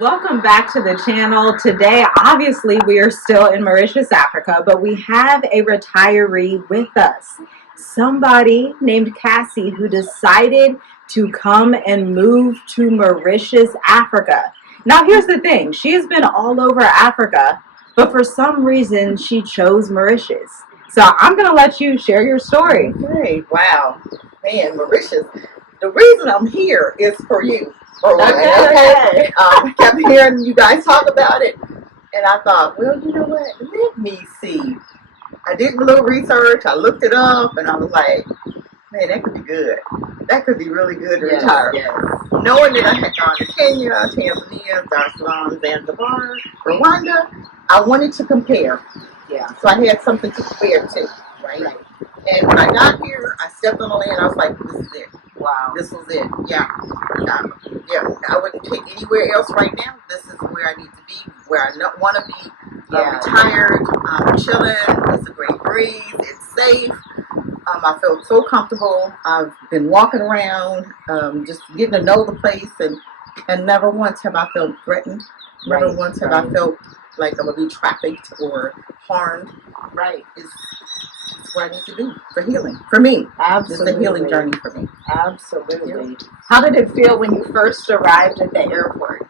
Welcome back to the channel. Today, obviously, we are still in Mauritius, Africa, but we have a retiree with us. Somebody named Cassie who decided to come and move to Mauritius, Africa. Now, here's the thing. She has been all over Africa, but for some reason, she chose Mauritius. So I'm going to let you share your story. Okay, wow. Man, Mauritius. The reason I'm here is for you. Okay. I kept hearing you guys talk about it, and I thought, well, you know what? Let me see. I did a little research. I looked it up, and I was like, man, that could be good. That could be really good to retire. Yes. Knowing that I had gone to Kenya, Tanzania, Dar es Salaam, Zanzibar, Rwanda, I wanted to compare. Yeah. So I had something to compare to, right? And when I got here, I stepped on the land. I was like, this is it. Wow. This was it. Yeah. I wouldn't take anywhere else right now. This is where I need to be, where I want to be. Retired. I'm chilling. It's a great breeze. It's safe. I felt so comfortable. I've been walking around, just getting to know the place, and never once have I felt threatened. Never once have I felt like I'm going to be trafficked or harmed. Right. It's where I need to be for healing. For me. Absolutely. It's a healing journey for me. Absolutely. How did it feel when you first arrived at the airport?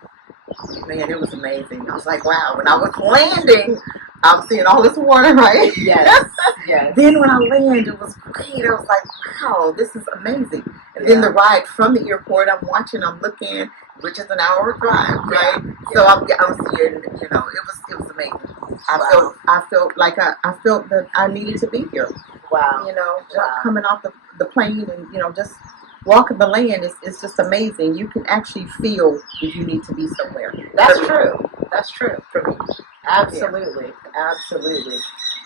Man, it was amazing. I was like, wow. When I was landing, I'm seeing all this water, right? Yes. Yes. Then when I landed, it was great. I was like, wow, this is amazing. And then the ride from the airport, I'm watching, I'm looking, which is an hour drive, right? So I'm seeing, you know, it was amazing. I felt like I felt that I needed to be here. Wow. You know, coming off the plane and, you know, just walking the land is just amazing. You can actually feel if you need to be somewhere. That's true. That's true. For me. Absolutely. Absolutely.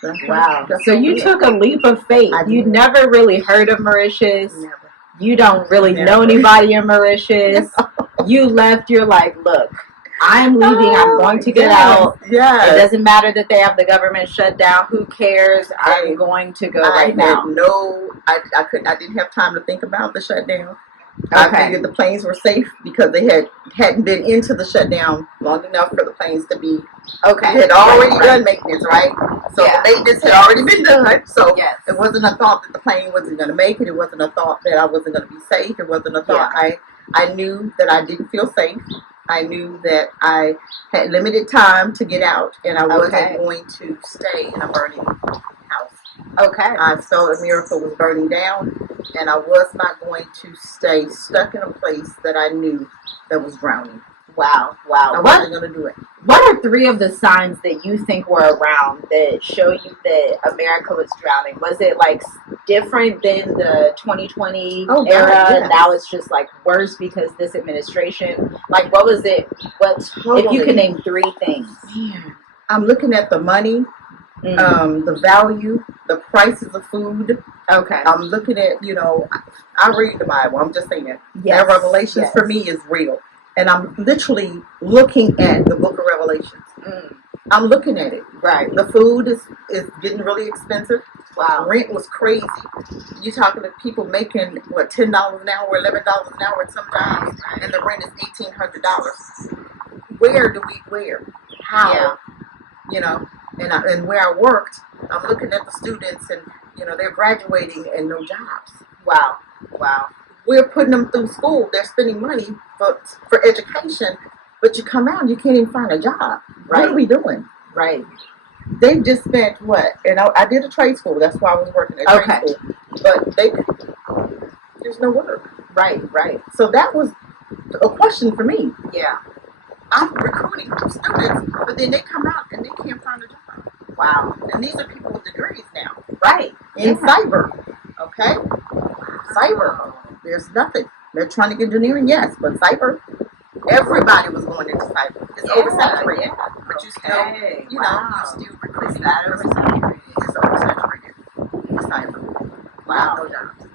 Okay. Wow. So you took a leap of faith. You'd never really heard of Mauritius. Never. You don't really know anybody in Mauritius. You left. You're like, look, I'm leaving. I'm going to get out. Yeah. It doesn't matter that they have the government shut down. Who cares? I'm going to go right now. I didn't have time to think about the shutdown. I figured the planes were safe because they hadn't been into the shutdown long enough for the planes to be They had already done maintenance, right? So the maintenance had already been done. So it wasn't a thought that the plane wasn't going to make it. It wasn't a thought that I wasn't going to be safe. It wasn't a thought. I knew that I didn't feel safe. I knew that I had limited time to get out, and I wasn't going to stay in a burning house. I felt a miracle was burning down, and I was not going to stay stuck in a place that I knew that was drowning. Wow. I wasn't going to do it. What are three of the signs that you think were around that show you that America was drowning? Was it like different than the 2020 era? Now it's just like worse because this administration. Like, what was it? If you can name three things? Man, I'm looking at the money, the value, the prices of food. I'm looking at, you know, I read the Bible. I'm just saying that Revelations for me is real. And I'm literally looking at the book of Revelations. I'm looking at it. Right. The food is getting really expensive. Wow. Rent was crazy. You're talking to people making, what, $10 an hour, $11 an hour at some jobs, and the rent is $1,800. Where? How? Yeah. You know, and where I worked, I'm looking at the students and, you know, they're graduating and no jobs. Wow. We're putting them through school. They're spending money for education, but you come out and you can't even find a job. What are we doing? Right. They just spent what? And I did a trade school. That's why I was working at trade school. But there's no work. Right. So that was a question for me. Yeah. I'm recruiting students, but then they come out and they can't find a job. Wow. And these are people with degrees now. Right. In cyber. Okay? Cyber. There's nothing. Electronic engineering, yes, but cyber, everybody was going into cyber. It's oversaturated. But you still, you know, you still recruiting. It's oversaturated. Cyber. Wow. No jobs.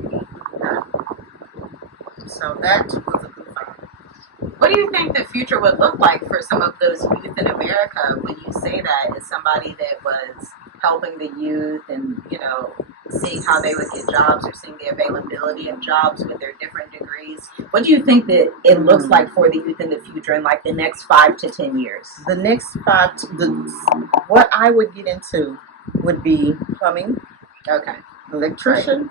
So that was a good sign. What do you think the future would look like for some of those youth in America when you say that as somebody that was helping the youth and, you know, seeing how they would get jobs or seeing the availability of jobs with their different degrees. What do you think that it looks like for the youth in the future in like the next 5 to 10 years? The next what I would get into would be plumbing, Okay, electrician,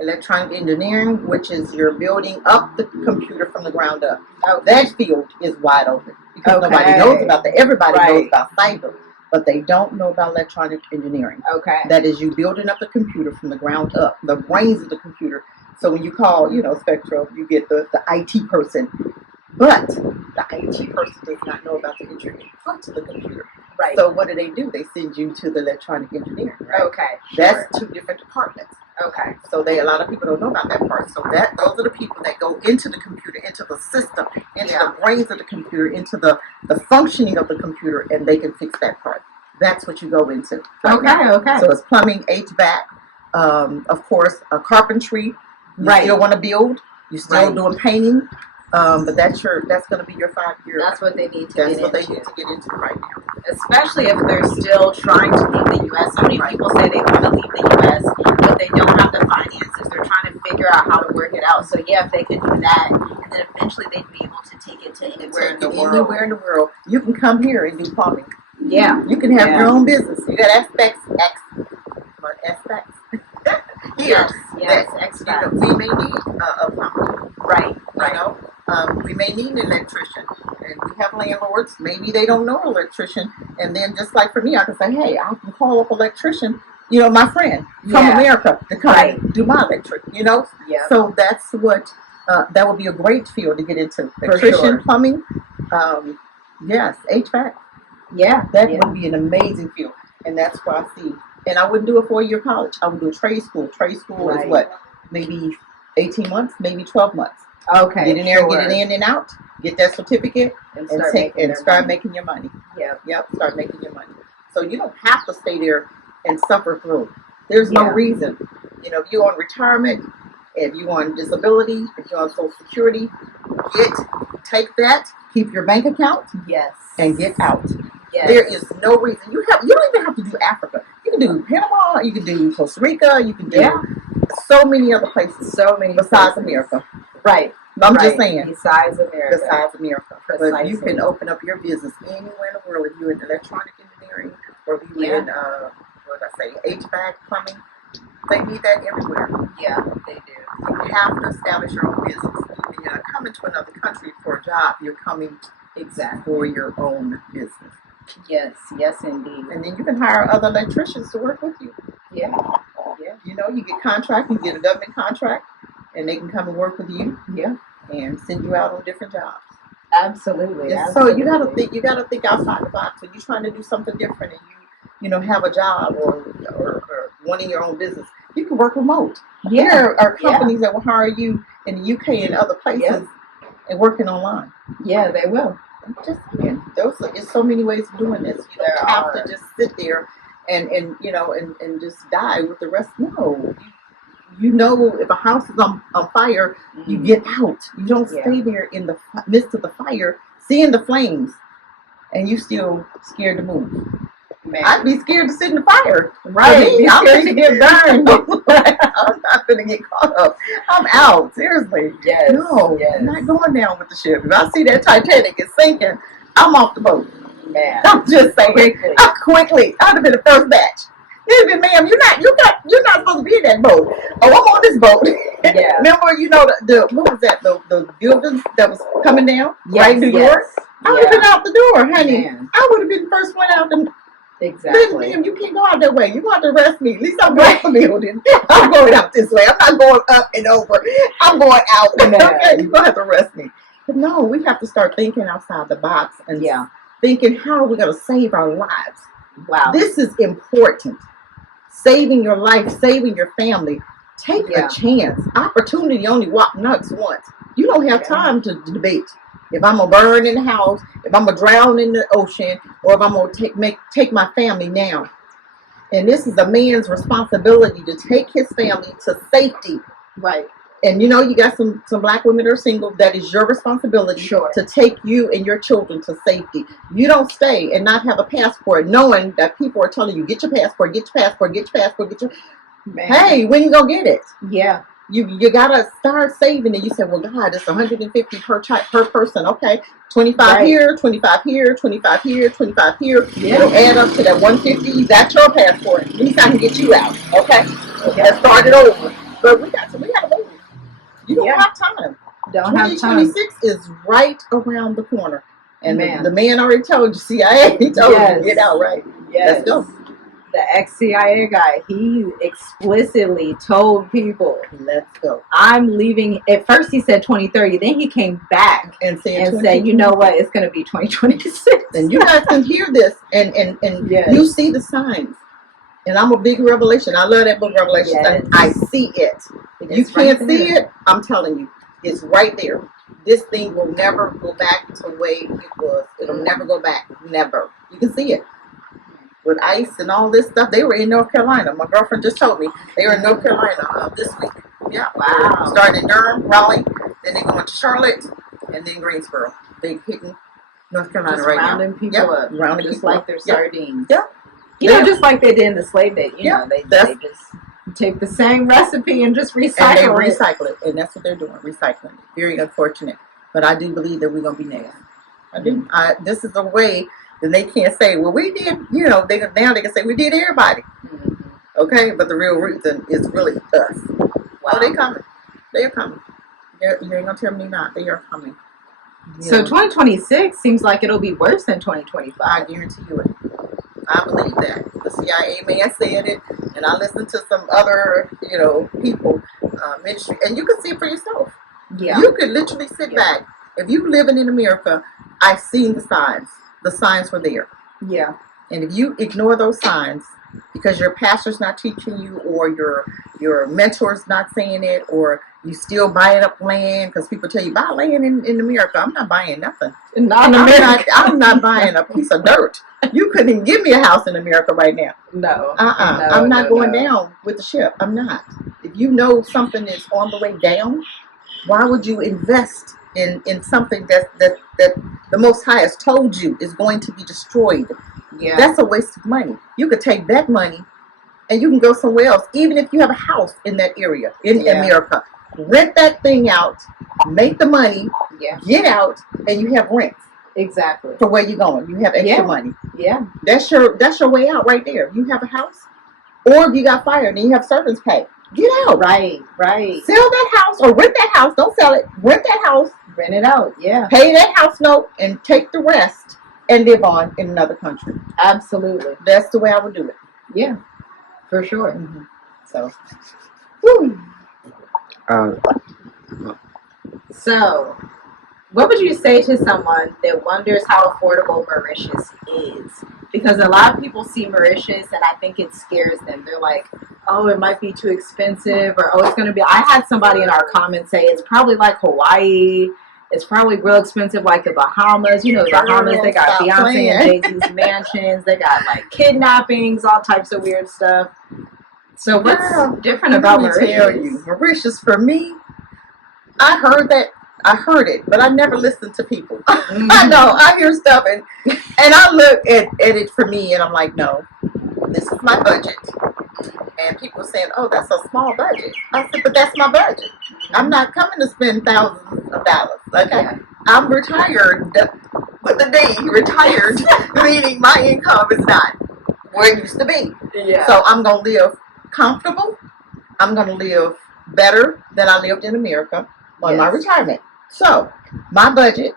electronic engineering, which is you're building up the computer from the ground up. That field is wide open because nobody knows about that. Everybody knows about cyber, but they don't know about electronic engineering. Okay. That is you building up the computer from the ground up, the brains of the computer. So when you call, Spectrum, you get the IT person. But the IT person does not know about the engineering parts of the computer. Right. So what do? They send you to the electronic engineering. Right? Okay. That's 2 different departments. Okay. So a lot of people don't know about that part. So those are the people that go into the computer, into the system, into the brains of the computer, into the functioning of the computer, and they can fix that part. That's what you go into. Okay. So it's plumbing, HVAC, of course, carpentry. You still want to build. You still doing painting. But that's going to be your 5-year. That's what they need to That's get what into. they need to get into right now. Especially if they're still trying to leave the U.S. So many people say they want to leave the U.S., but they don't have the finances. They're trying to figure out how to work it out. So if they could do that, and then eventually they'd be able to take it to anywhere in the world. Anywhere in the world. You can come here and do plumbing. Yeah. You can have your own business. You got aspects. Yes, experts. We may need a plumber. Right. We may need an electrician. And we have landlords. Maybe they don't know an electrician. And then just like for me, I can say, hey, I can call up an electrician, my friend from America to come do my electric, Yeah. So that's what, that would be a great field to get into. Electrician, plumbing, yes, HVAC. Yeah. That would be an amazing field. And that's what I see. And I wouldn't do a 4-year college. I would do a trade school. Trade school is what? Maybe 18 months, maybe 12 months. Okay. Get in there, get it in and out, get that certificate, and start making your money. Yep. Start making your money. So you don't have to stay there and suffer through. There's no reason. If you're on retirement, if you're on disability, if you're on Social Security, take that, keep your bank account, and get out. Yes. There is no reason. You don't even have to do Africa. You can do Panama, you can do Costa Rica, you can do so many other places. So many besides America. Right. I'm just saying. Besides America. But you can open up your business anywhere in the world. If you're in electronic engineering or if you're in HVAC, plumbing. They need that everywhere. Yeah, they do. You have to establish your own business. You're not coming to another country for a job. You're coming for your own business. Yes, indeed. And then you can hire other electricians to work with you. Yeah. You get contract, you get a government contract, and they can come and work with you. Yeah. And send you out on different jobs. Absolutely. So you gotta think outside the box. When you're trying to do something different and you have a job or running your own business, you can work remote. Yeah. There are companies that will hire you in the UK and other places and working online. Yeah, they will. Just saying. There's so many ways of doing this. You don't have to just sit there and just die with the rest. No. If a house is on fire, you get out. You don't stay there in the midst of the fire, seeing the flames, and you still scared to move. Man. I'd be scared to sit in the fire. Right. I'm scared to get burned. I'm not going to get caught up. I'm out. Seriously. Yes. No. Yes. I'm not going down with the ship. If I see that Titanic is sinking, I'm off the boat. Man. I'm just saying. Quickly. I'd have been the first batch. They'd be, ma'am, you're not supposed to be in that boat. Oh, I'm on this boat. Yeah. Remember, the what was that? The buildings that was coming down right in New York? I would have been out the door, honey. Man. I would have been the first one out. Exactly. Ma'am, you can't go out that way. You're going to arrest me. At least I'm going to the building. I'm going out this way. I'm not going up and over. I'm going out. Okay, you're going to have to arrest me. But no, we have to start thinking outside the box and thinking, how are we going to save our lives? Wow. This is important. Saving your life, saving your family. Take a chance. Opportunity only knocks once. You don't have time to debate. If I'm going to burn in the house, if I'm going to drown in the ocean, or if I'm going to take my family now. And this is a man's responsibility to take his family to safety. Right. And you got some black women that are single. That is your responsibility to take you and your children to safety. You don't stay and not have a passport knowing that people are telling you, get your passport, get your passport, get your passport, get your... Man. Hey, when you gonna get it? Yeah. You gotta start saving, and you say, well, God, it's 150 per person. Okay, 25 here, 25 here, 25 here, 25 here. Yeah. It'll add up to that 150. You got your passport. At least I can get you out. Okay, let's start it over. But we got to move. You don't have time. 2026 is right around the corner, and the man already told you. CIA, he told you to get out. Right? Let's go. The ex-CIA guy, he explicitly told people, let's go. I'm leaving. At first he said 2030, then he came back and said, you know what, it's going to be 2026. And you guys can hear this, and you see the signs. And I'm a big Revelation. I love that book, Revelation. I see it. If you can't see it, I'm telling you, it's right there. This thing will never go back to the way it was. It'll never go back. Never. You can see it. With ICE and all this stuff, they were in North Carolina. My girlfriend just told me they were in North Carolina this week. Yeah, wow. Started in Durham, Raleigh, then they going to Charlotte, and then Greensboro. They hitting North Carolina just right now. Rounding people up, rounding just like they're sardines. Yeah, you know, just like they did in the slave day. You know, they just take the same recipe and just recycle it. And they recycle it, and that's what they're doing, recycling it. Very unfortunate, but I do believe that we're gonna be next. I do. This is a way. Then they can't say, well, we did, you know, now they can say, we did everybody. Mm-hmm. Okay? But the real reason is really us. Wow. Oh, they coming. They are coming. You ain't going to tell me not. They are coming. So 2026 seems like it'll be worse than 2025. I guarantee you it. I believe that. The CIA man said it, and I listened to some other, you know, people, ministry, and you can see it for yourself. Yeah. You could literally sit back. If you living in America, I've seen the signs. The signs were there. Yeah. And if you ignore those signs because your pastor's not teaching you, or your mentor's not saying it, or you still buying up land because people tell you buy land in America. I'm not buying nothing. Not in America. I'm not buying a piece of dirt. You couldn't even give me a house in America right now. No. No, I'm not going down with the ship. I'm not. If you know something is on the way down, why would you invest in something that the Most High has told you is going to be destroyed? Yeah. That's a waste of money. You could take that money and you can go somewhere else, even if you have a house in that area, in America. Rent that thing out, make the money, get out, and you have rent. Exactly. For where you're going. You have extra money. Yeah. That's your way out right there. You have a house, or if you got fired and you have servants pay. Get out. Right. Sell that house or rent that house. Don't sell it. Rent that house. Rent it out. Yeah. Pay that house note and take the rest and live on in another country. Absolutely. That's the way I would do it. Yeah. For sure. Mm-hmm. So. Whew. So, what would you say to someone that wonders how affordable Mauritius is? Because a lot of people see Mauritius and I think it scares them. They're like, oh, it might be too expensive, or oh, it's going to be. I had somebody in our comments say it's probably like Hawaii. It's probably real expensive like the Bahamas. You know, the Bahamas, they got Beyonce and Jay-Z's mansions. They got like kidnappings, all types of weird stuff. So what's different about Mauritius? Tell you, Mauritius, for me, I heard it, but I never listened to people. Mm-hmm. I know, I hear stuff, and I look at it for me, and I'm like, no, this is my budget. And people saying, oh, that's a small budget. I said, but that's my budget. I'm not coming to spend thousands of dollars. Okay, I'm retired with the D, retired, meaning my income is not where it used to be. Yeah. So I'm going to live comfortable. I'm going to live better than I lived in America on my retirement. So my budget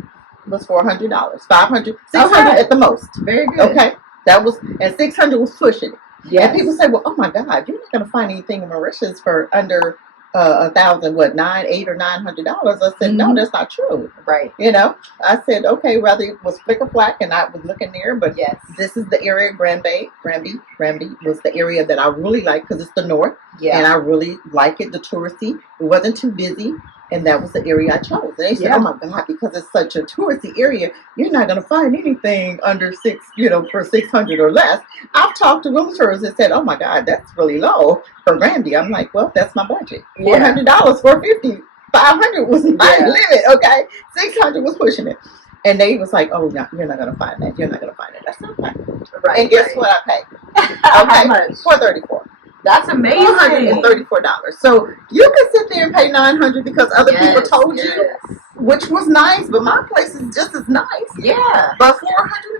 was $400, $500, $600 at the most. Very good. Okay, that was, and $600 was pushing it. Yeah. And people say, well, oh my God, you're not going to find anything in Mauritius for under $1,000, what, $800 or $900? I said, no, that's not true. Right. You know, I said, okay, rather it was flick or flack, and I was looking there, but this is the area, Granby was the area that I really like because it's the north. Yeah. And I really like it, the touristy. It wasn't too busy. And that was the area I chose. And they said, oh my God, because it's such a touristy area, you're not going to find anything under for $600 or less. I've talked to realtors that said, oh my God, that's really low for Randy. I'm like, well, that's my budget. $400, $450, $500 was my limit. Okay. $600 was pushing it. And they was like, oh, no, you're not going to find that. You're not going to find it. That's okay. Right. And guess what I paid? Okay. How much? $434. That's amazing. $434. So you can sit there and pay $900 because other people told you, which was nice, but my place is just as nice. Yeah. But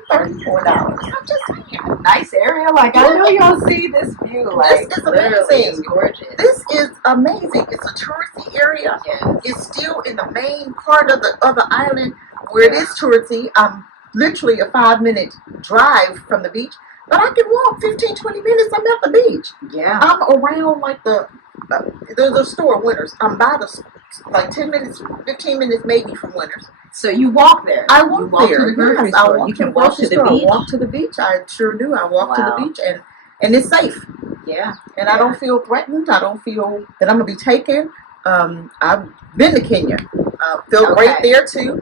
$434. I'm just saying. Nice area. Like, I know y'all see this view. Like, this is amazing. It's gorgeous. This is amazing. It's a touristy area. Yes. It's still in the main part of the island where it is touristy. I'm literally a 5-minute drive from the beach. But I can walk 15, 20 minutes. I'm at the beach. Yeah. I'm around like there's a store, Winners. I'm by the, like 10 minutes, 15 minutes maybe from Winners. So you walk there? I walk there. To the grocery store. You can walk to the beach? I walk to the beach. I sure do. I walk to the beach and it's safe. Yeah. And I don't feel threatened. I don't feel that I'm going to be taken. I've been to Kenya. Feel great there too.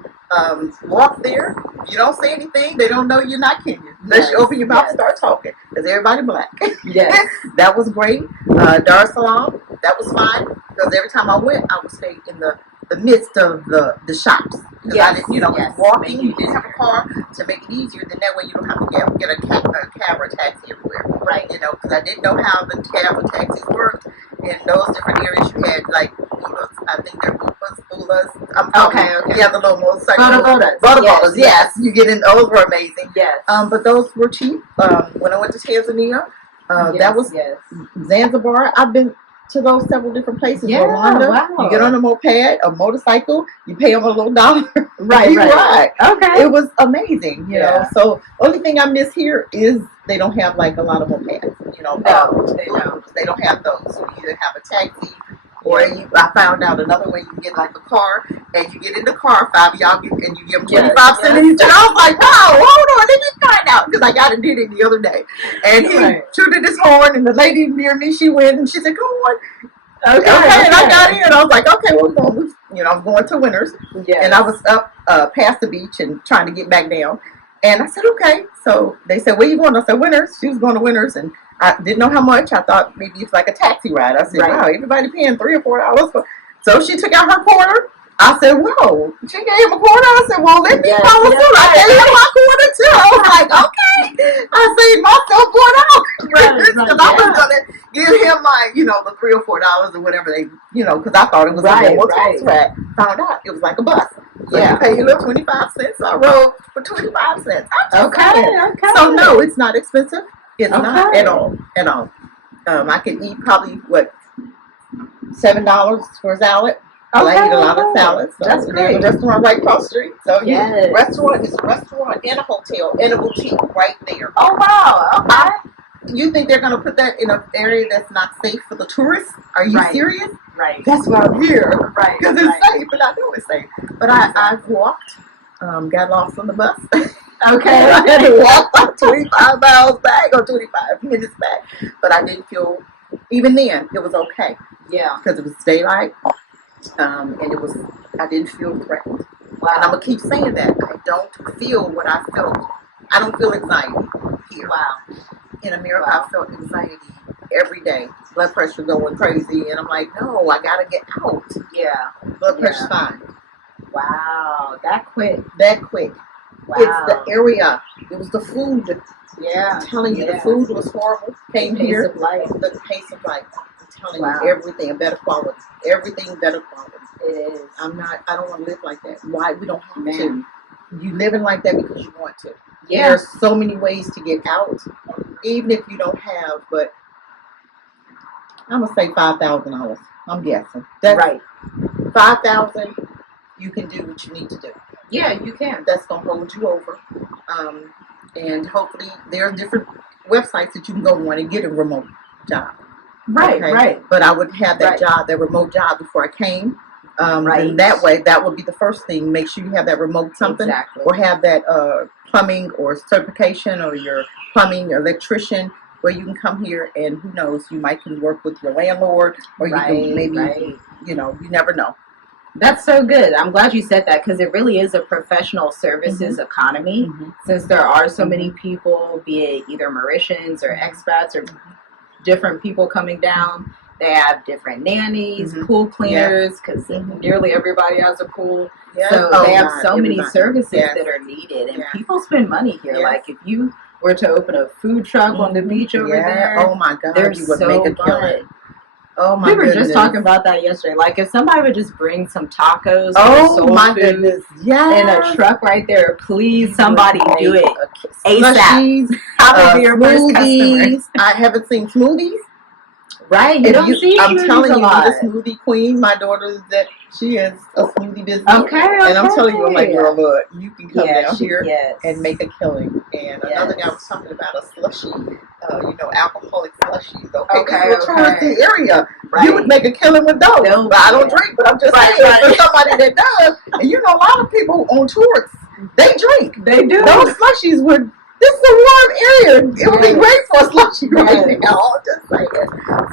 Walk there. You don't say anything. They don't know you're not Kenyan. Unless you open your mouth and start talking. Because everybody black. Yes. That was great. Dar es Salaam, that was fine. Because every time I went, I would stay in the midst of the shops. Because I didn't, walking, you didn't have a car to make it easier. Then that way you don't have to get a cab or a taxi everywhere. Right. Because I didn't know how the cab or taxis worked. In those different areas, you had like bulas. I think they're bulas. Okay. Yeah, the little motorcycles. Buddha. Yes. You get in. Those were amazing. Yes. But those were cheap. When I went to Tanzania, that was Zanzibar. I've been to those several different places. Yeah, Rwanda. wow. You get on a moped, a motorcycle. You pay them a little $1. Right. Ride. Okay. It was amazing. You know. So only thing I miss here is they don't have like a lot of mopeds. No, they don't. They don't have those. So you either have a taxi, or I found out another way you can get like a car, and you get in the car, 5 of y'all, and you give them 25 cents each. And I was like, wow, hold on, let me find out, because I got to did it the other day. And he tooted his horn, and the lady near me, she went, and she said, come on. Okay. And I got in, and I was like, okay, well, I'm going to Winners. Yes. And I was up past the beach and trying to get back down. And I said, okay. So they said, where you going? I said, Winners. She was going to Winners, and I didn't know how much. I thought maybe it's like a taxi ride. I said, wow, everybody paying $3 or $4. So she took out her quarter. I said, whoa. She gave him a quarter. I said, well, let me follow suit. I gave him my quarter too. I was like, okay. I saved myself $4. Because I was going to give him my, the $3 or $4 or whatever they, because I thought it was a normal tax ride. Found out it was like a bus. So you pay your little 25 cents. I rode for 25 cents. Okay. So no, it's not expensive. It's not at all. I can eat probably $7 for a salad. I eat a lot of salads. So that's great. There's a restaurant right across the street. So restaurant is a restaurant and a hotel and a boutique right there. Oh wow! Okay. You think they're gonna put that in an area that's not safe for the tourists? Are you serious? Right. That's why I'm here. Right. Because it's safe, and I know it's safe. But I've walked. Got lost on the bus. Okay. I had to walk like 25 miles back or 25 minutes back. But I didn't feel, even then, it was okay. Yeah. Because it was daylight. And I didn't feel threatened. Wow. And I'm going to keep saying that. I don't feel what I felt. I don't feel anxiety here. Wow. In America, I felt anxiety every day. Blood pressure going crazy. And I'm like, no, I got to get out. Yeah. Blood pressure's fine. Wow. That quick. Wow. It's the area. It was the food. Yeah. I'm telling you, the food was horrible. Came here. The pace of life. Telling you everything better quality. Everything better quality. It is. I don't want to live like that. Why? We don't have to. You living like that because you want to. Yeah. There's so many ways to get out, even if you don't have. But I'm gonna say $5,000. I'm guessing. That's right. $5,000. You can do what you need to do. Yeah, you can. That's gonna hold you over. And hopefully there are different websites that you can go on and get a remote job. Right. But I would have that job, that remote job before I came. And that way, that would be the first thing. Make sure you have that remote something, or have that plumbing or certification, or your plumbing electrician, where you can come here and who knows, you might can work with your landlord, or you can maybe, you never know. That's so good. I'm glad you said that, because it really is a professional services economy. Since there are so many people, be it either Mauritians or expats or different people coming down. They have different nannies, pool cleaners, because nearly everybody has a pool. So they have so many services that are needed, and people spend money here. Like if you or to open a food truck on the beach over there. Oh my God, there's you would so make a killing. Oh my goodness. We were just talking about that yesterday. Like if somebody would just bring some tacos or my goodness, in a truck right there, please somebody do it ASAP. I would be your first customer. I haven't seen smoothies. Right, I'm telling you, the smoothie queen. My daughter she is a smoothie business. Okay. And I'm telling you, I'm like, girl, look, you can come down here and make a killing. And another guy was talking about a slushy, alcoholic slushies. Okay. This is a touristy area. Right. You would make a killing with those. But I don't drink, but I'm just saying for somebody that does. And a lot of people on tours, they drink. They do. Those slushies would. This is a warm area. It would be great for a slushy right now. I'm just saying.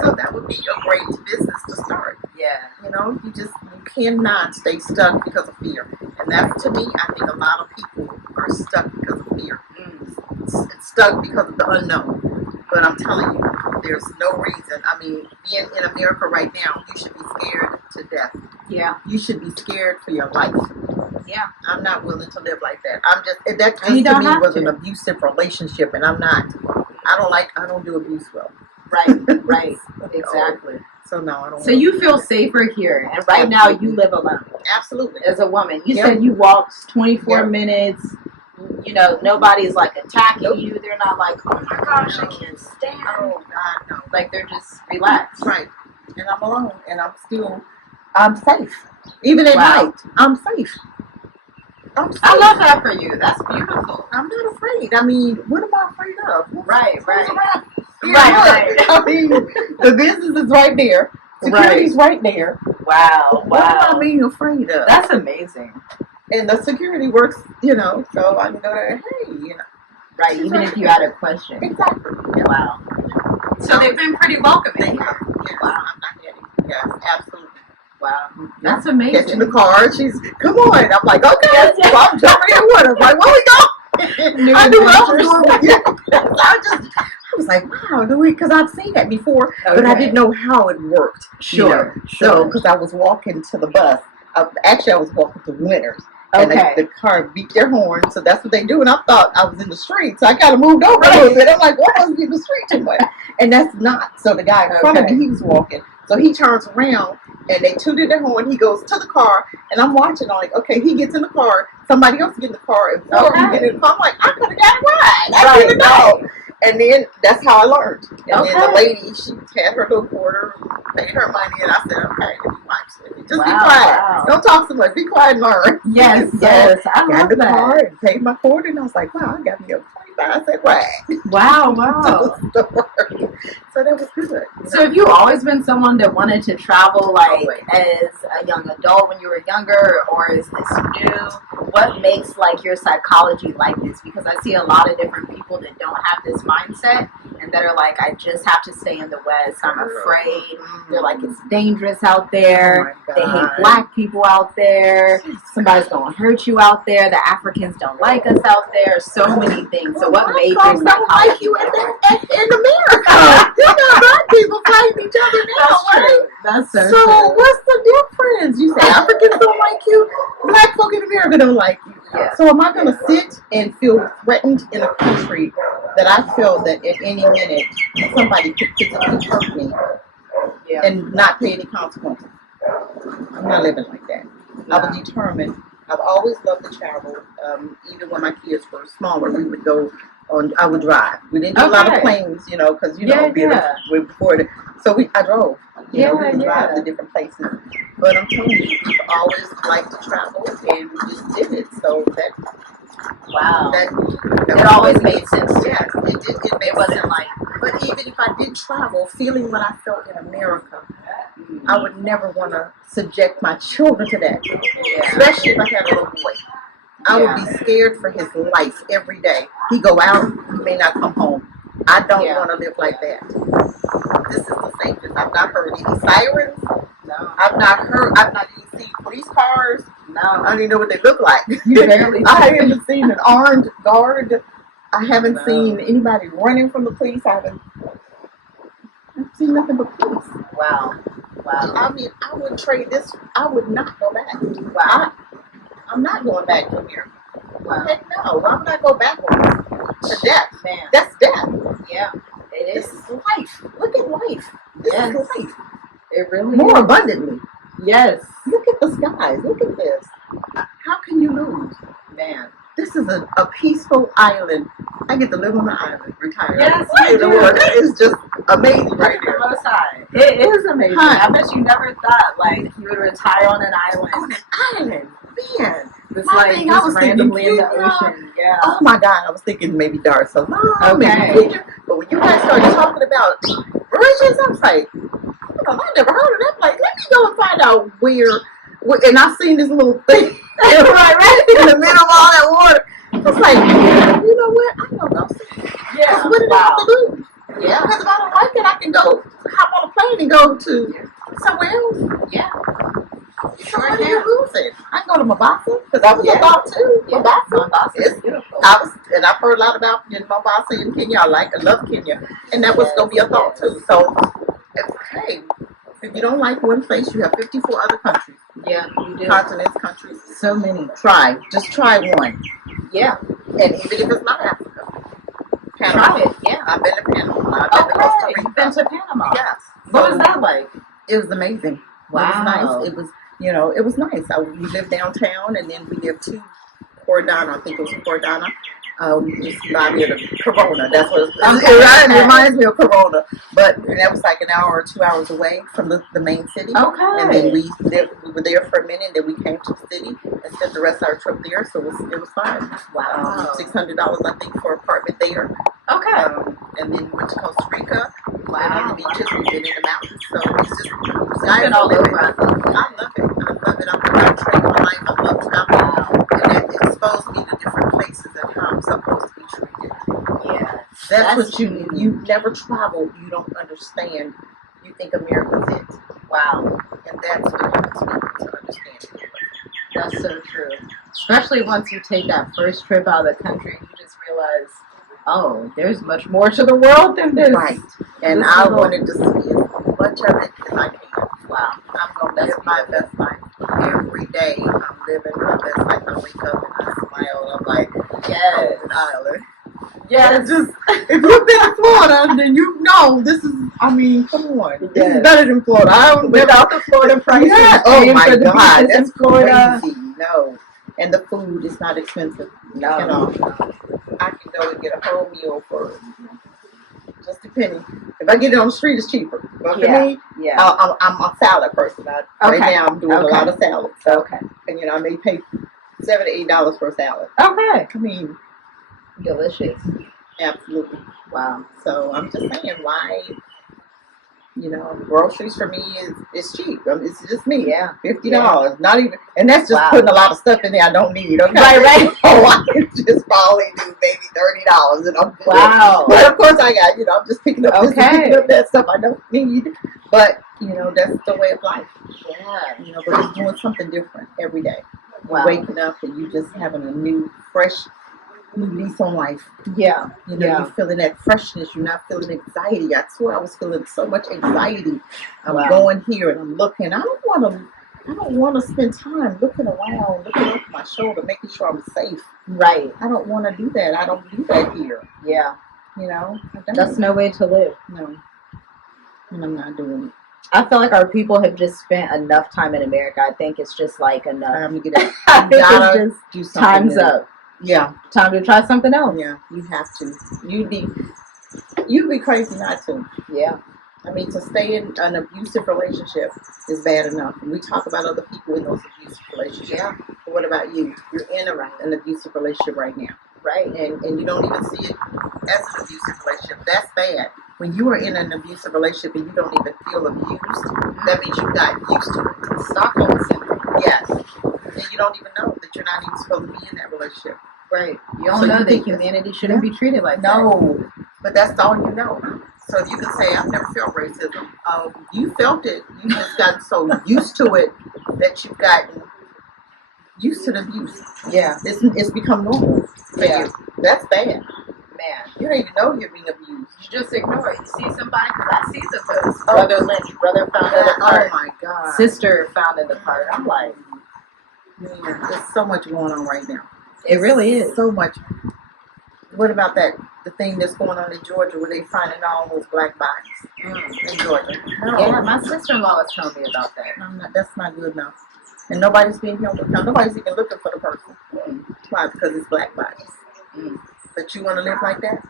So that would be a great business to start. Yeah. You cannot stay stuck because of fear. And that's, to me, I think a lot of people are stuck because of fear. It's stuck because of the unknown. But I'm telling you, there's no reason. I mean, being in America right now, you should be scared to death. Yeah. You should be scared for your life. Yeah. I'm not willing to live like that. That to me was an abusive relationship, and I don't do abuse well. Right. Exactly. So no, I don't. So you feel safer here, and right now you live alone. Absolutely. As a woman, you said you walked 24 minutes. Nobody's like attacking you. They're not like, oh my gosh, I can't stand. Oh God, no. Like they're just relaxed. Right. And I'm alone, and I'm safe. Even at night, I'm safe. I love that for you. That's beautiful. I'm not afraid. I mean, what am I afraid of? Right. I mean, the business is right there. Security's right there. Wow. What am I being afraid of? That's amazing. And the security works, so I can go there, hey, Right, even if you had a question. Exactly. Yeah. Wow. So they've been pretty welcoming. They have. Yes. Wow. I'm not kidding. Yes, absolutely. Wow. That's amazing. Catching the car, she's, come on. I'm like, okay. So I'm jumping in with her. Like, where we go? I knew what I was doing. I was like, wow, because I've seen that before, but I didn't know how it worked. Sure. So, because I was walking to the bus. Actually, I was walking to Winners. And the car beat their horn, so that's what they do. And I thought I was in the street, so I kind of moved over a little bit. I'm like, well, I must be in the street too much. And that's not. So the guy in front of me, he was walking. So he turns around, and they tooted their horn. He goes to the car, and I'm watching. I'm like, okay, he gets in the car. Somebody else gets in the car. And before he get in the car, I'm like, I could have got a ride. I didn't know. And then that's how I learned. And then the lady, she had her little quarter, paid her money, and I said, okay, just be quiet. Wow. Don't talk so much. Be quiet and learn. Yes. I got the car and paid my quarter, and I was like, wow, I got me a 25-cent ride. Wow. So that was good. So have you always been someone that wanted to travel, like, as a young adult when you were younger, or is this new? What makes, like, your psychology like this? Because I see a lot of different people that don't have this mindset, and that are like, I just have to stay in the West. I'm afraid. They're like, it's dangerous out there. They hate black people out there. Somebody's going to hurt you out there. The Africans don't like us out there. So many things. So what made your psychology don't like you in America? Black people fighting each other now, right? That's so true. What's the difference? You say Africans don't like you, black folk in America don't like you. Yeah. So am I going to sit and feel threatened in a country that I feel that at any minute somebody could physically hurt me and not pay any consequences? I'm not living like that. I was determined. I've always loved to travel. Even when my kids were smaller, we would go on. I would drive. We didn't do a lot of planes, because before I drove. We would drive to different places. But I'm telling you, we've always liked to travel, and we just did it. So that. Wow. It always made sense. Yes, it did. It wasn't like. But even if I did travel, feeling what I felt in America, I would never want to subject my children to that. Yeah. Especially if I had a little boy. I would be scared for his life every day. He go out, he may not come home. I don't want to live like that. This is the safest. I've not heard any sirens. No. I've not even seen police cars. No. I don't even know what they look like. I haven't seen an armed guard. I haven't seen anybody running from the police. I've seen nothing but police. Wow. I mean, I would trade this. I would not go back. Wow. I'm not going back to America. Wow. Heck no. Why would I go backwards? to death. Man. That's death. Yeah, it is. This is life. Look at life. This Yes. is life. It really More is. abundantly. Yes. Look at the skies. Look at this. How can you lose? Man. This is a peaceful island. I get to live on the island, retired. Yes, you do. That is just amazing right The there. Most High. It is amazing. Huh. I bet you never thought like you would retire on an island. On an island, man. It's My like thing, I just was thinking randomly in the Kenya. ocean. Yeah. Oh my God, I was thinking maybe Dar es Salaam, Okay. maybe Kenya. But when you guys started talking about Mauritius, I was like, I never heard of that place. Let me go and find out where. And I seen this little thing right in the middle of all that water. It's like, you know what? I'm gonna go see. Yeah. What did I have to do? Yeah. Because if I don't like it, I can go hop on a plane and go to somewhere else. Yeah. So what are you losing? I can go to Mombasa because I was about to. Yeah. Mombasa is beautiful. I've heard a lot about Mombasa in Kenya. I love Kenya, and that was gonna be a thought too. So, hey, if you don't like one place, you have 54 other countries. Yeah, you do. Continents, countries. So many. Just try one. Yeah. And even if it's not Africa. Panama. Try it. Yeah. I've been to Panama. I've been to Costa Rica. You've been to Panama. Yes. What was that like? It was amazing. Wow. It was nice. It was, it was nice. We lived downtown, and then we lived to Cordana. I think it was Cordana. Just remind me of the Corona. That's what it reminds me of Corona. But that was like an hour or 2 hours away from the main city. Okay. And then we were there for a minute, and then we came to the city and spent the rest of our trip there. So it was fine. Wow. $600, I think, for an apartment there. Okay. And then we went to Costa Rica. Wow. And in the beaches, we've been in the mountains. So it's just been all over. I love it. I love it. I've trained my life. I love travel. And that exposed me to different places and how I'm supposed to be treated. Yeah. That's what you never travel, you don't understand. You think America's it. Wow. And that's what helps me to understand it. That's so true. Especially once you take that first trip out of the country, you just realize, oh, there's much more to the world than this. Right. And I wanted to see as much of it as I can. Wow. I'm going to live my best life. Every day I'm living my best life. I wake up and I smile. I'm like, yes. Island. Yeah, It's just, if you've been to Florida, then you know this is, come on. This is better than Florida. I don't Without the Florida prices. Yeah. Oh my for the God, beaches in that's Florida. crazy. No. And the food is not expensive. No. I can go and get a whole meal for just a penny. If I get it on the street, it's cheaper. But for me, I'm a salad person. Right now, I'm doing a lot of salad. So, and I may pay $7 to $8 for a salad. Okay. I mean, delicious. Absolutely. Wow. So I'm just saying, why? Groceries for me is cheap. It's just me. Yeah. $50. Not even, and that's just putting a lot of stuff in there I don't need. Okay. Right. Oh, I can just probably do maybe $30, and I'm good. Wow. But of course I got, I'm just picking up this and picking up that stuff I don't need. But that's the way of life. Yeah. But it's doing something different every day. Wow. Waking up and you just having a new, fresh lease on life. Yeah. You're feeling that freshness. You're not feeling anxiety. I swear I was feeling so much anxiety. I'm going here and I'm looking. I don't want to spend time looking around, looking over my shoulder, making sure I'm safe. Right. I don't want to do that. I don't do that here. Yeah. That's no way to live. No. And I'm not doing it. I feel like our people have just spent enough time in America. I think it's just like enough. Time to get out. I think it's just do something time's up. Yeah. Time to try something else. Yeah, you have to. You'd be crazy not to. Yeah. I mean, to stay in an abusive relationship is bad enough. And we talk about other people in those abusive relationships. Yeah. But what about you? You're in an abusive relationship right now. Right. And you don't even see it as an abusive relationship. That's bad. When you are in an abusive relationship and you don't even feel abused, that means you got used to it. Stockholm syndrome. Yes. And you don't even know that you're not even supposed to be in that relationship. Right. You don't know that humanity shouldn't be treated like that. No. But that's all you know. So you can say, I've never felt racism. You felt it. You just gotten so used to it that you've gotten used to the abuse. Yeah. It's become normal for you. That's bad. Man, you don't even know you're being abused. You just ignore it. You see somebody, because I see the post. Brother Lynch, brother found in the park. Oh my God. Sister found in the park. I'm like, man, there's so much going on right now. It really is. So much. What about the thing that's going on in Georgia where they finding all those black bodies in Georgia? No. Yeah, my sister-in-law was telling me about that. That's not good enough. And nobody's being held accountable. Nobody's even looking for the person. Why? Because it's black bodies. But you want to live like that?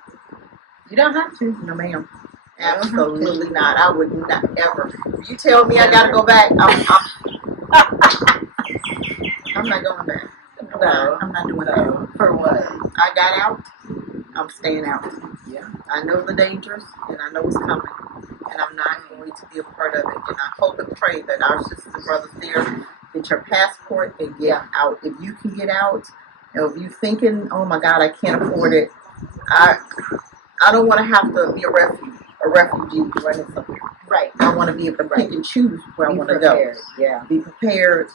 You don't have to. No, ma'am. Absolutely not. I would not ever. If you tell me I got to go back, I'm not going back. No. I'm not doing that. For what? I got out. I'm staying out. Yeah. I know the dangers, and I know what's coming, and I'm not going to be a part of it. And I hope and pray that our sisters and brothers there get your passport and get out. If you can get out, if you thinking, oh my God, I can't afford it, I don't want to have to be a refugee running somewhere. Right. I want to be able to pick and choose where I want to go. Yeah. Be prepared.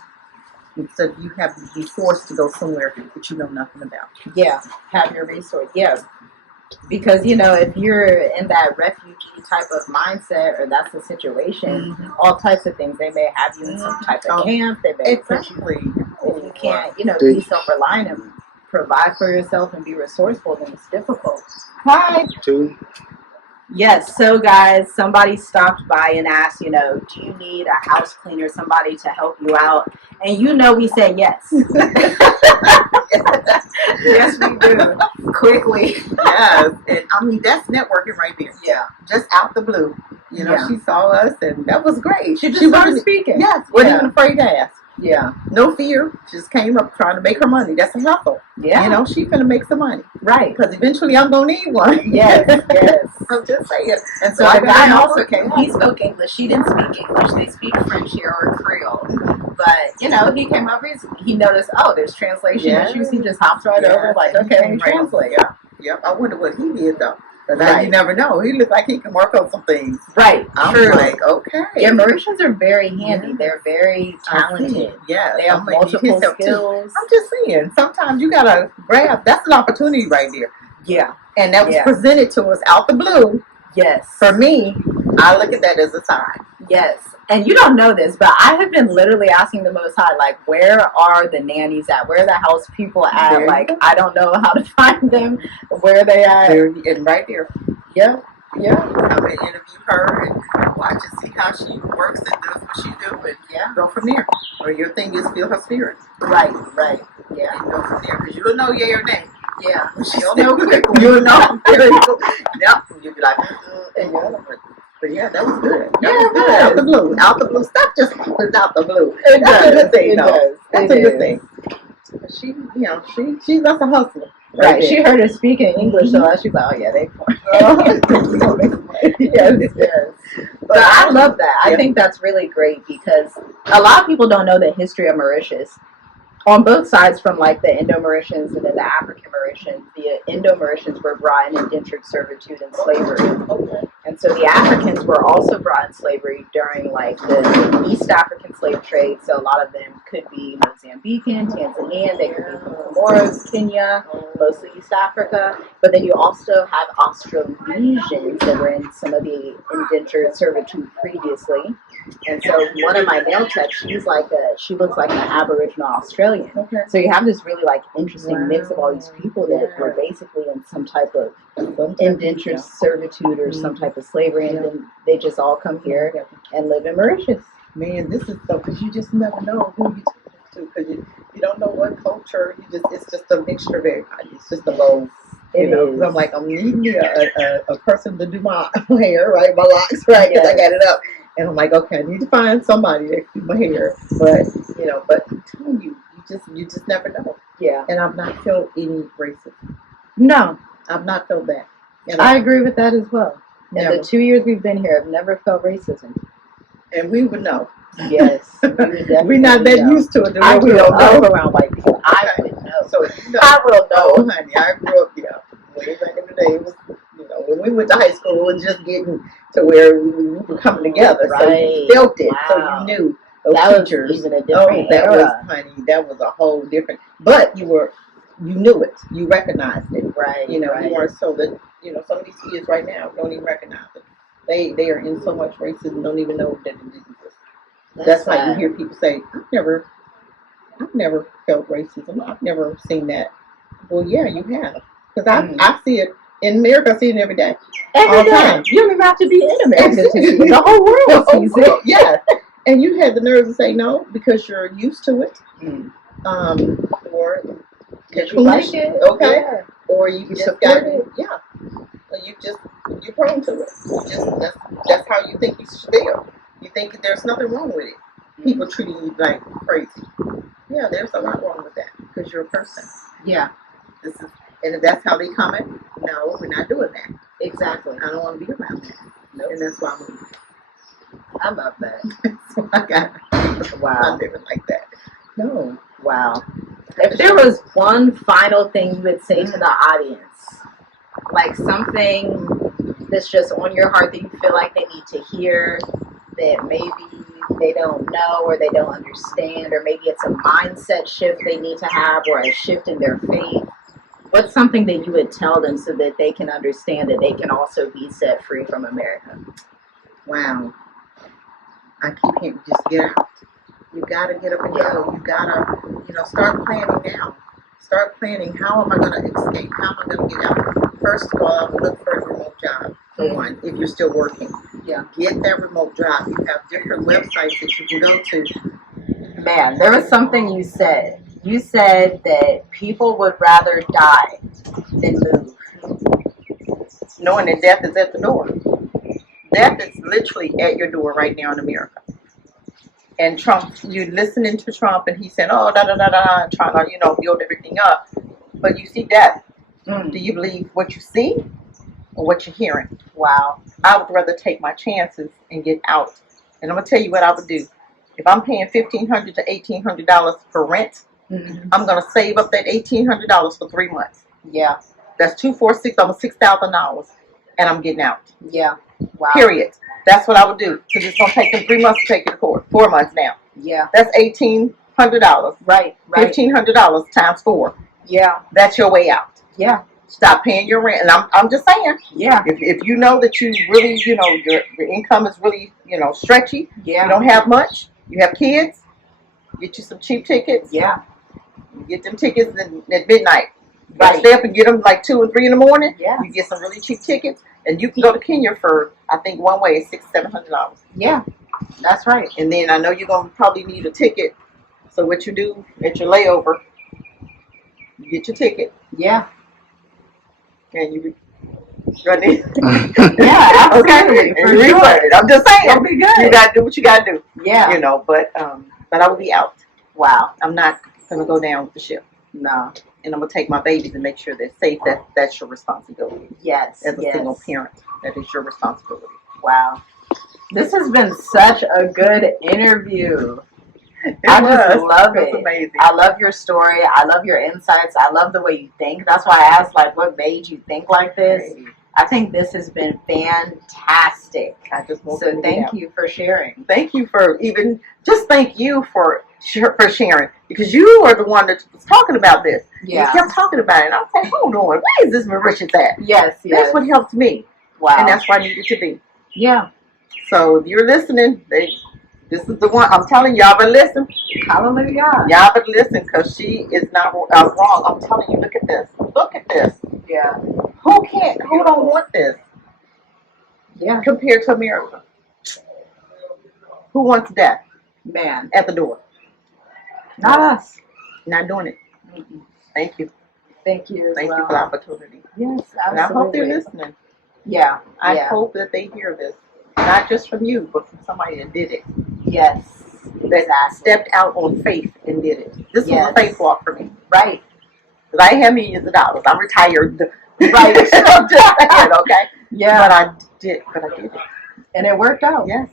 Instead, you have to be forced to go somewhere that you know nothing about. Yeah, have your resource. Yeah, because if you're in that refugee type of mindset or that's the situation, all types of things. They may have you in some type of camp. They may put you if you can't, be self-reliant and provide for yourself and be resourceful. Then it's difficult. Hi. Yes, so guys, somebody stopped by and asked, do you need a house cleaner, somebody to help you out? And we said yes. Yes, we do. Quickly. Yes, and that's networking right there. Yeah. Just out the blue. She saw us, and that was great. She started speaking. Yes, wasn't even afraid to ask. Yeah. No fear. Just came up trying to make her money. That's a hustle. Yeah. She finna make some money. Right. Because eventually I'm going to need one. Yes. I'm just saying. And so the guy also came. He spoke English. She didn't speak English. They speak French here or Creole. But, he came over. He noticed, there's translation issues. He just hopped right over okay, let me translate. Yep. I wonder what he did, though. Because you never know. He looks like he can work on some things. Right. I'm true. like, okay. Yeah, Mauritians are very handy. They're very talented. Yeah. They have multiple skills. I'm just saying, sometimes you got to grab. That's an opportunity right there. Yeah. And that was presented to us out the blue. Yes. For me, I look at that as a sign. Yes. And you don't know this, but I have been literally asking the Most High, where are the nannies at? Where are the house people at? I don't know how to find them. Where are they at? And right there. Yeah. Yeah. I'm going to interview her and watch and see how she works and does what she do and go from there. Or your thing is feel her spirit. Right. Yeah. And go from there. Because you'll know yay or nay. Yeah. You'll know quickly. You'll know. Yep. You'll be like, But yeah, that was good. That was good. Out the blue. Out the blue. Stuff just happens out the blue. That's a good thing, though. That's a good thing. She, she's that's a hustler. Right. She heard her speaking English, so she's like, they yes. But I love that. I think that's really great because a lot of people don't know the history of Mauritius. On both sides, from the Indo-Mauritians and then the African Mauritians, the Indo-Mauritians were brought in indentured servitude and slavery. And so the Africans were also brought in slavery during the East African slave trade. So a lot of them could be Mozambican, Tanzanian, they could be from Comoros, Kenya, mostly East Africa. But then you also have Austronesians that were in some of the indentured servitude previously. And so one of my nail techs, she looks like an Aboriginal Australian. So you have this really interesting mix of all these people that were basically in some type of indentured servitude or some type of slavery, and then they just all come here and live in Mauritius. Man, this is so because you just never know who you talk to because you don't know what culture. It's just a mixture of everybody. It's just a bowl. I'm like, I'm needing a person to do my hair, right, my locks, right, because I got it up. And I'm like, okay, I need to find somebody that can do my hair. But, but I'm telling you, you just never know. Yeah. And I've not felt any racism. No. I've not felt that. I agree with that as well. In the 2 years we've been here, I've never felt racism. And we would know. Yes. We're not that used to it. I grew up around white people. I would know. So, I will know. Oh, honey, I grew up, way back in the day. It was, when we went to high school, it was just getting to where we were coming together. Right. So you felt it. Wow. So you knew those that teachers. Was even a different that era. was, honey, that was a whole different. But you knew it. You recognized it. Right. You weren't so that, some of these kids right now don't even recognize it. They are in so much racism, don't even know that it exists. That's why you hear people say, I've never felt racism. I've never seen that. Well, yeah, you have. Because I see it in America. I see it every day. Every day. You don't even have to be in America to see it. The whole world sees it. Yeah. And you had the nerve to say no because you're used to it. Or because you like it. Okay. Yeah. Or you just got it. Yeah. You're prone to it. That's how you think you should feel. You think there's nothing wrong with it. People treating you like crazy. Yeah, there's a lot wrong with that because you're a person. Yeah. And if that's how they comment, no, we're not doing that. Exactly. I don't want to be around that. Nope. And that's why I'm leaving. I love that. So I got wow. living like that. No. Wow. If there was one final thing you would say to the audience, like something that's just on your heart that you feel like they need to hear, that maybe they don't know or they don't understand, or maybe it's a mindset shift they need to have or a shift in their faith, what's something that you would tell them so that they can understand that they can also be set free from America? Wow. I keep hearing, just get out. You gotta get up and go. You gotta, start planning now. Start planning. How am I gonna escape? How am I gonna get out? First of all, I would look for a remote job. For one, if you're still working, get that remote job. You have different websites that you can go to. Man, there was something you said. You said that people would rather die than move, knowing that death is at the door. Death is literally at your door right now in America. And Trump, you listening to Trump, and he said, "Oh, da da da da," trying to, build everything up. But you see death. Do you believe what you see or what you're hearing? Wow. I would rather take my chances and get out. And I'm gonna tell you what I would do. If I'm paying $1,500 to $1,800 for rent, I'm gonna save up that $1,800 for 3 months. Yeah. That's 2, 4, 6, almost $6,000, and I'm getting out. Yeah. Wow. Period. That's what I would do. Because it's gonna take them 3 months to take it to court. 4 months now. Yeah. That's $1,800. Right. $1,500 times 4. Yeah. That's your way out. Yeah. Stop paying your rent. And I'm just saying. Yeah. If you know that you really, your income is really, stretchy. Yeah. You don't have much. You have kids. Get you some cheap tickets. Yeah. You get them tickets at midnight. Right. Stay up and get them like 2 and 3 in the morning. Yeah. You get some really cheap tickets, and you can go to Kenya for, I think, one way is $600-700. Yeah. That's right. And then I know you're gonna probably need a ticket. So what you do at your layover, you get your ticket. Yeah. And you run it. Yeah, absolutely. Okay. And you refund it. I'm just saying. It'll be good. You gotta do what you gotta do. Yeah. But I will be out. Wow. I'm not gonna go down with the ship. No. And I'm gonna take my babies and make sure they're safe. That's your responsibility. Yes. As a single parent, that is your responsibility. Wow. This has been such a good interview. I just love it. Amazing. I love your story. I love your insights. I love the way you think. That's why I asked, what made you think like this? Great. I think this has been fantastic. I just want so thank you for sharing. Thank you for thank you for sharing, because you are the one that was talking about this. Yeah. You kept talking about it. And I was like, hold on, where is this Mauritius at? Yes. That's what helped me. Wow. And that's where I needed to be. Yeah. So if you're listening, this is the one. I'm telling y'all, but listen. Hallelujah. Y'all but listen, because she is not wrong. I'm telling you, look at this. Look at this. Yeah. Who don't want this? Yeah. Compared to America. Who wants death? Man. At the door. Not us. Not doing it. Thank you. Thank you. Thank you for the opportunity. Yes, absolutely. And I hope they're listening. Yeah. I hope that they hear this. Not just from you, but from somebody that did it. Yes. That stepped out on faith and did it. This was a faith walk for me. Right. Because I have millions of dollars. I'm retired. Right. I'm just saying, okay? Yeah. But I did it. And it worked out. Yes.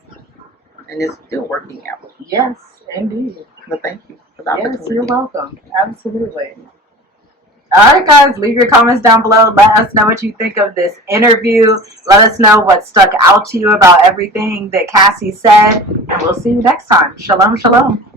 And it's still working out. Yes, indeed. But thank you for the opportunity. Yes, you're welcome. Absolutely. All right, guys, leave your comments down below. Let us know what you think of this interview. Let us know what stuck out to you about everything that Cassie said. And we'll see you next time. Shalom, shalom.